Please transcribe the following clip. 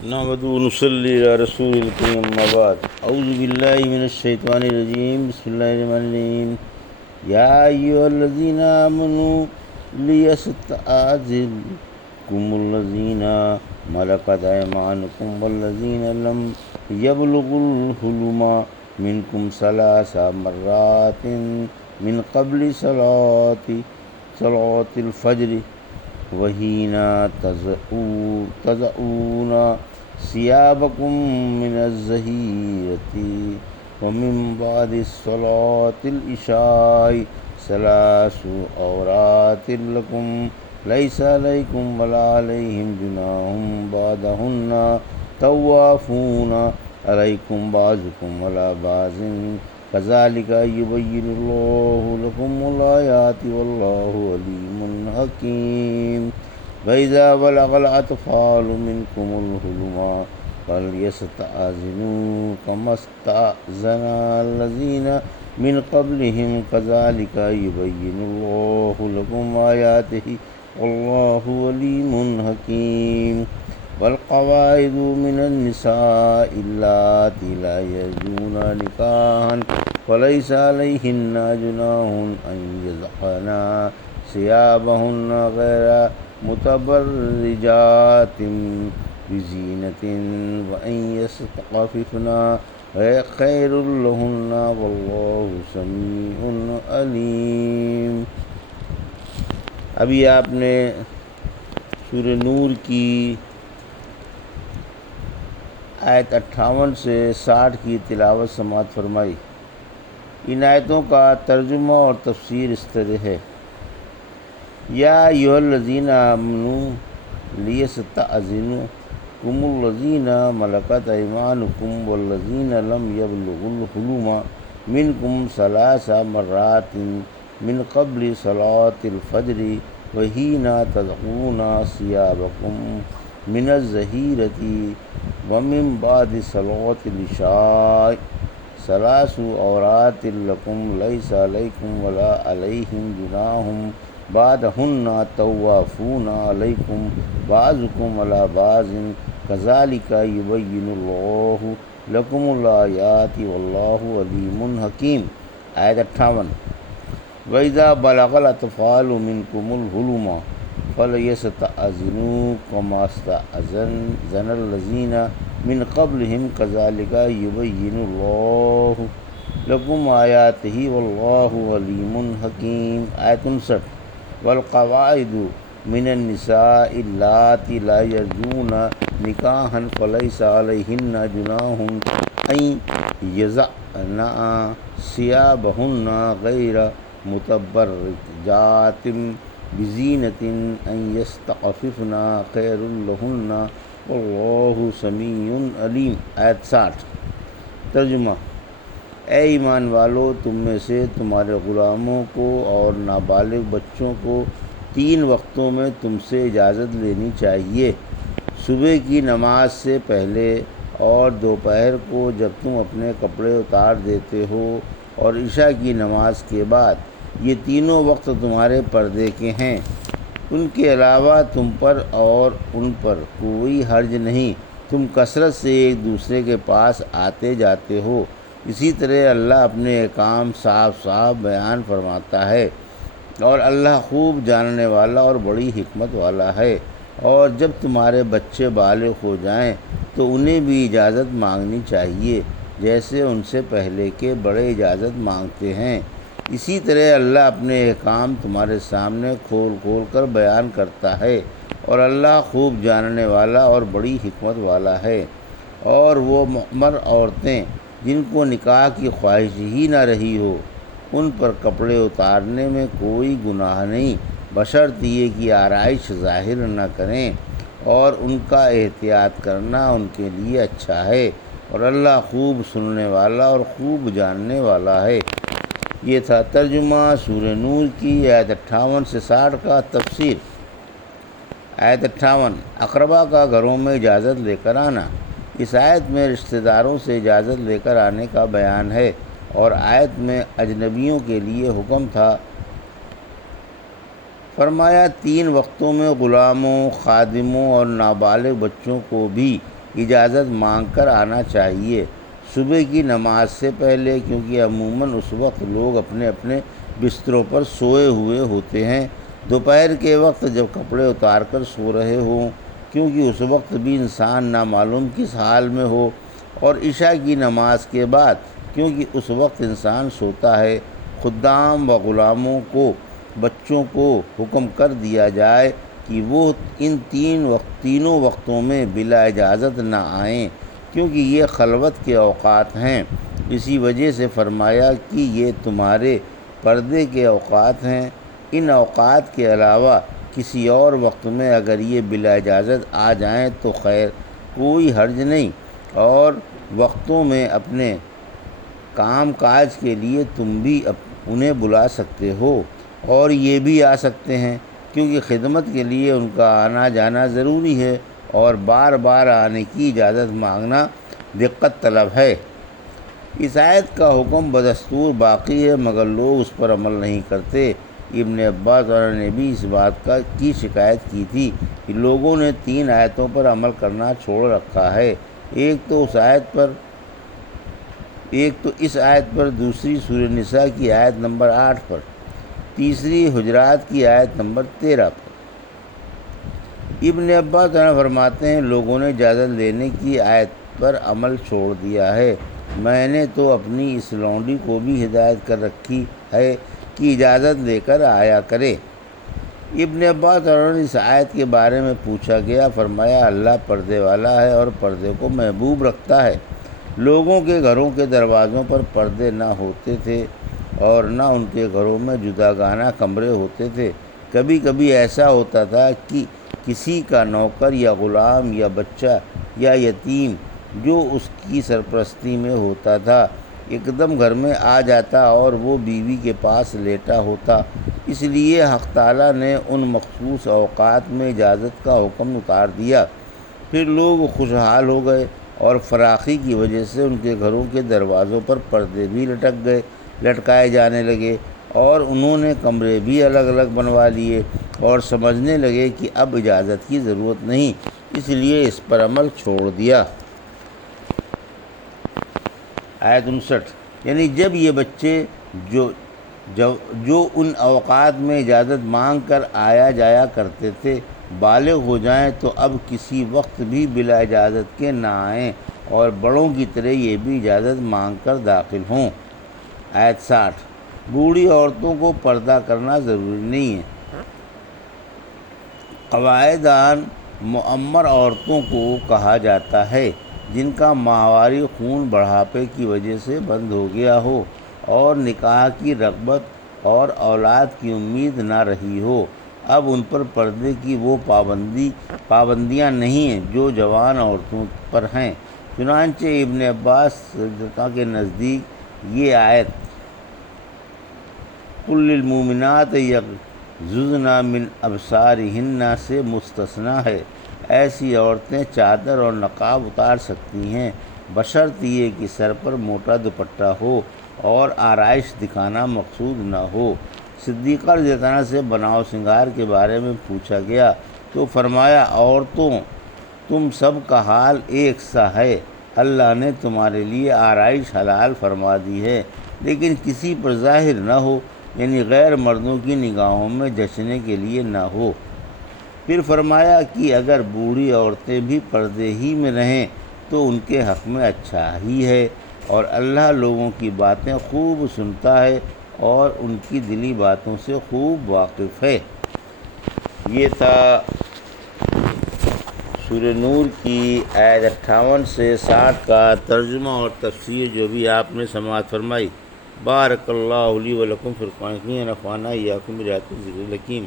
نحمده ونصلي على رسول الكريم أما بعد أعوذ بالله من الشيطان الرجيم بسم الله الرحمن الرحيم يا أيها الذين آمنوا ليستأذنكم الذين ملكت أيمانكم والذين لم يبلغوا الحلم منكم ثلاث مرات من قبل صلاة الفجر وحين تضعون ثيابكم من الظهيرة ومن بعد صلاة العشاء ثلاث عورات لكم ليس عليكم ولا عليهم جناح بعدهن طوافون عليكم بعضكم على بعض كذلك يبين الله لكم الآيات والله عليم حكيم وإذا بلغ الأطفال منكم الحلم فليستأذنوا كما استأذن الذين من قبلهم كذلك يبين الله لكم آياته والله عليم حكيم والقواعد من النساء اللاتي لا يرجون نكاحا فليس عليهن جناح أن يضعن ثيابهن غير متبرجات بزينة وأن يستعففن خير لهن والله سميع عليم۔ ابھی آپ نے سورہ نور کی آیت 58 سے 60 کی تلاوت سماعت فرمائی۔ ان آیتوں کا ترجمہ اور تفسیر اس طرح ہے: یا ایھا الذین آمنوا لیستأذنکم الذین ملکت ایمانکم والذین لم یبلغوا الحلم منکم ثلاث مرات من قبل صلاة الفجر وحین تضعون ثیابکم من الظہیرۃ ومن بعد صلاة العشاء ثلاث عورات لکم لیس علیکم ولا علیہم جناح بعدہن طوافون علیکم بعضکم علی بعض کذالک یبین اللہ لکم الآیات واللہ علیم حکیم۔ آیت 58۔ وَإِذَا بَلَغَ الْأَطْفَالُ مِنْكُمُ الْحُلُمَ فَلْيَسْتَأْذِنُوا كَمَا اسْتَأْذَنَ الَّذِينَ مِنْ قَبْلِهِمْ كَذَلِكَ يُبَيِّنُ اللَّهُ لَكُمْ آيَاتِهِ وَاللَّهُ عَلِيمٌ حَكِيمٌ۔ آیت 59۔ وَالْقَوَاعِدُ مِنَ النِّسَاءِ اللَّاتِي لَا يَرْجُونَ نِكَاحًا فَلَيْسَ عَلَيْهِنَّ جُنَاحٌ أَن يَضَعْنَ ثِيَابَهُنَّ غَيْرَ متبرجات بزینة أن يستعففن خیر لہن واللہ سمیع علیم۔ آیت 60۔ ترجمہ: اے ایمان والو، تم میں سے تمہارے غلاموں کو اور نابالغ بچوں کو 3 وقتوں میں تم سے اجازت لینی چاہیے: صبح کی نماز سے پہلے اور دوپہر کو جب تم اپنے کپڑے اتار دیتے ہو، اور عشاء کی نماز کے بعد۔ یہ تینوں وقت تمہارے پردے کے ہیں۔ ان کے علاوہ تم پر اور ان پر کوئی حرج نہیں، تم کثرت سے ایک دوسرے کے پاس آتے جاتے ہو۔ اسی طرح اللہ اپنے احکام صاف صاف بیان فرماتا ہے، اور اللہ خوب جاننے والا اور بڑی حکمت والا ہے۔ اور جب تمہارے بچے بالغ ہو جائیں تو انہیں بھی اجازت مانگنی چاہیے، جیسے ان سے پہلے کے بڑے اجازت مانگتے ہیں۔ اسی طرح اللہ اپنے احکام تمہارے سامنے کھول کھول کر بیان کرتا ہے، اور اللہ خوب جاننے والا اور بڑی حکمت والا ہے۔ اور وہ معمر عورتیں جن کو نکاح کی خواہش ہی نہ رہی ہو، ان پر کپڑے اتارنے میں کوئی گناہ نہیں، بشرط یہ کہ آرائش ظاہر نہ کریں، اور ان کا احتیاط کرنا ان کے لیے اچھا ہے، اور اللہ خوب سننے والا اور خوب جاننے والا ہے۔ یہ تھا ترجمہ سورہ نور کی آیت 58 سے 60 کا۔ تفسیر۔ آیت 58۔ اقربا کا گھروں میں اجازت لے کر آنا۔ اس آیت میں رشتہ داروں سے اجازت لے کر آنے کا بیان ہے، اور آیت میں اجنبیوں کے لیے حکم تھا۔ فرمایا 3 وقتوں میں غلاموں، خادموں اور نابالغ بچوں کو بھی اجازت مانگ کر آنا چاہیے، صبح کی نماز سے پہلے، کیونکہ عموماً اس وقت لوگ اپنے اپنے بستروں پر سوئے ہوئے ہوتے ہیں، دوپہر کے وقت جب کپڑے اتار کر سو رہے ہوں، کیونکہ اس وقت بھی انسان نامعلوم کس حال میں ہو، اور عشاء کی نماز کے بعد، کیونکہ اس وقت انسان سوتا ہے۔ خدام و غلاموں کو، بچوں کو حکم کر دیا جائے کہ وہ ان تینوں وقتوں میں بلا اجازت نہ آئیں، کیونکہ یہ خلوت کے اوقات ہیں۔ اسی وجہ سے فرمایا کہ یہ تمہارے پردے کے اوقات ہیں۔ ان اوقات کے علاوہ کسی اور وقت میں اگر یہ بلا اجازت آ جائیں تو خیر، کوئی حرج نہیں، اور وقتوں میں اپنے کام کاج کے لیے تم بھی انہیں بلا سکتے ہو، اور یہ بھی آ سکتے ہیں، کیونکہ خدمت کے لیے ان کا آنا جانا ضروری ہے، اور بار بار آنے کی اجازت مانگنا دقت طلب ہے۔ اس آیت کا حکم بدستور باقی ہے، مگر لوگ اس پر عمل نہیں کرتے۔ ابن عباس نے بھی اس بات کی شکایت کی تھی کہ لوگوں نے 3 آیتوں پر عمل کرنا چھوڑ رکھا ہے، ایک تو اس آیت پر، دوسری سورہ نساء کی آیت نمبر 8 پر، تیسری حجرات کی آیت نمبر 13 پر۔ ابن عباس فرماتے ہیں لوگوں نے اجازت لینے کی آیت پر عمل چھوڑ دیا ہے۔ میں نے تو اپنی اس لونڈی کو بھی ہدایت کر رکھی ہے کہ اجازت لے کر آیا کرے۔ ابن عباس نے اس آیت کے بارے میں پوچھا گیا، فرمایا اللہ پردے والا ہے اور پردے کو محبوب رکھتا ہے۔ لوگوں کے گھروں کے دروازوں پر پردے نہ ہوتے تھے اور نہ ان کے گھروں میں جداگانہ کمرے ہوتے تھے۔ کبھی کبھی ایسا ہوتا تھا کہ کسی کا نوکر یا غلام یا بچہ یا یتیم جو اس کی سرپرستی میں ہوتا تھا ایک دم گھر میں آ جاتا اور وہ بیوی کے پاس لیٹا ہوتا، اس لیے حق تعالیٰ نے ان مخصوص اوقات میں اجازت کا حکم اتار دیا۔ پھر لوگ خوشحال ہو گئے اور فراخی کی وجہ سے ان کے گھروں کے دروازوں پر پردے بھی لٹکائے جانے لگے، اور انہوں نے کمرے بھی الگ الگ بنوا لیے اور سمجھنے لگے کہ اب اجازت کی ضرورت نہیں، اس لیے اس پر عمل چھوڑ دیا۔ آیت 59، یعنی جب یہ بچے جو ان اوقات میں اجازت مانگ کر آیا جایا کرتے تھے بالغ ہو جائیں تو اب کسی وقت بھی بلا اجازت کے نہ آئیں، اور بڑوں کی طرح یہ بھی اجازت مانگ کر داخل ہوں۔ آیت 60، بوڑھی عورتوں کو پردہ کرنا ضروری نہیں ہے۔ قواعدان معمر عورتوں کو کہا جاتا ہے جن کا ماہواری خون بڑھاپے کی وجہ سے بند ہو گیا ہو اور نکاح کی رغبت اور اولاد کی امید نہ رہی ہو۔ اب ان پر پردے کی وہ پابندیاں نہیں ہیں جو جوان عورتوں پر ہیں۔ چنانچہ ابن عباس کے نزدیک یہ آیت قُل لِّلْمُؤْمِنَاتِ یغضضن من ابصارہن سے مستثنیٰ ہے۔ ایسی عورتیں چادر اور نقاب اتار سکتی ہیں بشرط یہ کہ سر پر موٹا دوپٹہ ہو اور آرائش دکھانا مقصود نہ ہو۔ صدیقہ رضی اللہ عنہ سے بناؤ سنگار کے بارے میں پوچھا گیا تو فرمایا عورتوں تم سب کا حال ایک سا ہے، اللہ نے تمہارے لیے آرائش حلال فرما دی ہے، لیکن کسی پر ظاہر نہ ہو، یعنی غیر مردوں کی نگاہوں میں جچنے کے لیے نہ ہو۔ پھر فرمایا کہ اگر بوڑھی عورتیں بھی پردے ہی میں رہیں تو ان کے حق میں اچھا ہی ہے، اور اللہ لوگوں کی باتیں خوب سنتا ہے اور ان کی دلی باتوں سے خوب واقف ہے۔ یہ تھا سورہ نور کی آیت 58 سے 60 کا ترجمہ اور تفسیر جو بھی آپ نے سماعت فرمائی۔ بارک اللہ لی و لکم فی القرآن ونفعنی وایاکم بآیات الذکر الحکیم۔